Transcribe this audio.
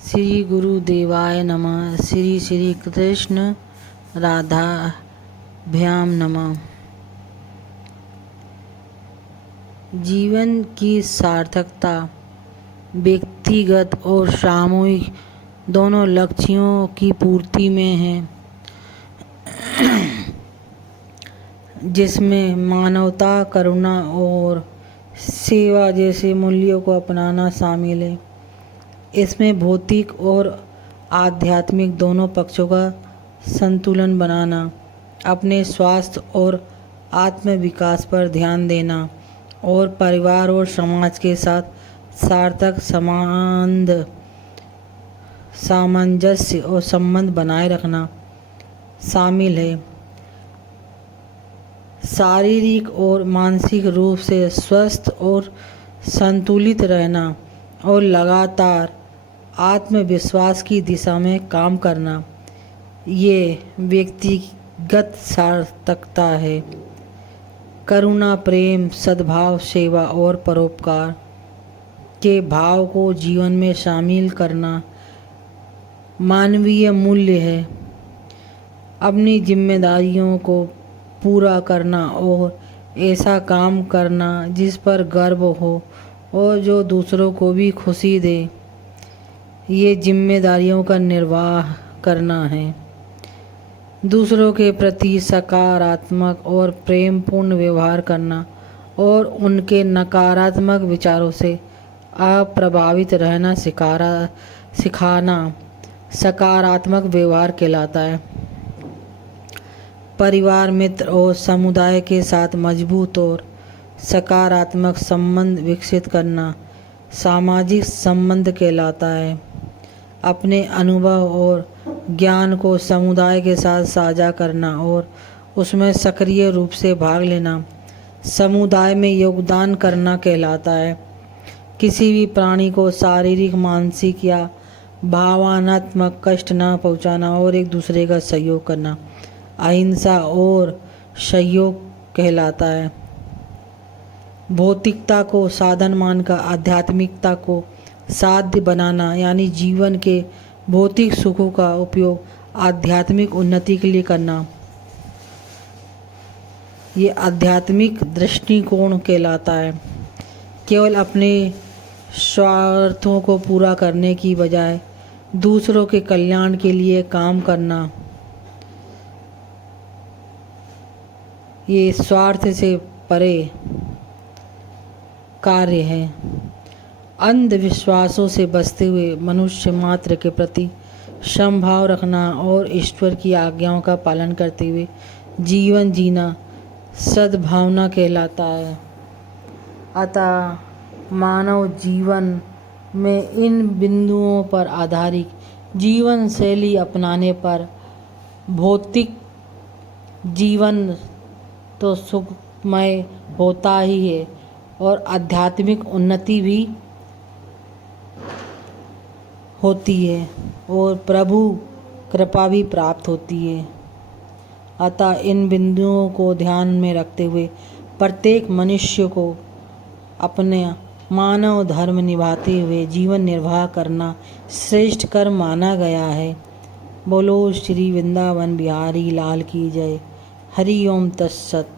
श्री गुरुदेवाय नमः। श्री श्री कृष्ण राधाभ्याम नमः। जीवन की सार्थकता व्यक्तिगत और सामूहिक दोनों लक्ष्यों की पूर्ति में है, जिसमें मानवता, करुणा और सेवा जैसे मूल्यों को अपनाना शामिल है। इसमें भौतिक और आध्यात्मिक दोनों पक्षों का संतुलन बनाना, अपने स्वास्थ्य और आत्म विकास पर ध्यान देना और परिवार और समाज के साथ सार्थक सामंजस्य और संबंध बनाए रखना शामिल है। शारीरिक और मानसिक रूप से स्वस्थ और संतुलित रहना और लगातार आत्मविश्वास की दिशा में काम करना, ये व्यक्तिगत सार्थकता है। करुणा, प्रेम, सद्भाव, सेवा और परोपकार के भाव को जीवन में शामिल करना मानवीय मूल्य है। अपनी जिम्मेदारियों को पूरा करना और ऐसा काम करना जिस पर गर्व हो और जो दूसरों को भी खुशी दे, ये जिम्मेदारियों का निर्वाह करना है। दूसरों के प्रति सकारात्मक और प्रेमपूर्ण व्यवहार करना और उनके नकारात्मक विचारों से अप्रभावित रहना सिखाना सकारात्मक व्यवहार कहलाता है। परिवार, मित्र और समुदाय के साथ मजबूत और सकारात्मक संबंध विकसित करना सामाजिक संबंध कहलाता है। अपने अनुभव और ज्ञान को समुदाय के साथ साझा करना और उसमें सक्रिय रूप से भाग लेना समुदाय में योगदान करना कहलाता है। किसी भी प्राणी को शारीरिक, मानसिक या भावनात्मक कष्ट न पहुंचाना और एक दूसरे का सहयोग करना अहिंसा और सहयोग कहलाता है। भौतिकता को साधन मानकर आध्यात्मिकता को साध्य बनाना, यानी जीवन के भौतिक सुखों का उपयोग आध्यात्मिक उन्नति के लिए करना, ये आध्यात्मिक दृष्टिकोण कहलाता है। केवल अपने स्वार्थों को पूरा करने की बजाय दूसरों के कल्याण के लिए काम करना, ये स्वार्थ से परे कार्य है। अंधविश्वासों से बचते हुए मनुष्य मात्र के प्रति समभाव रखना और ईश्वर की आज्ञाओं का पालन करते हुए जीवन जीना सद्भावना कहलाता है। अतः मानव जीवन में इन बिंदुओं पर आधारित जीवन शैली अपनाने पर भौतिक जीवन तो सुखमय होता ही है और आध्यात्मिक उन्नति भी होती है और प्रभु कृपा भी प्राप्त होती है। अतः इन बिंदुओं को ध्यान में रखते हुए प्रत्येक मनुष्य को अपने मानव धर्म निभाते हुए जीवन निर्वाह करना श्रेष्ठ कर्म माना गया है। बोलो श्री वृंदावन बिहारी लाल की जय। हरि ओम तत्सत।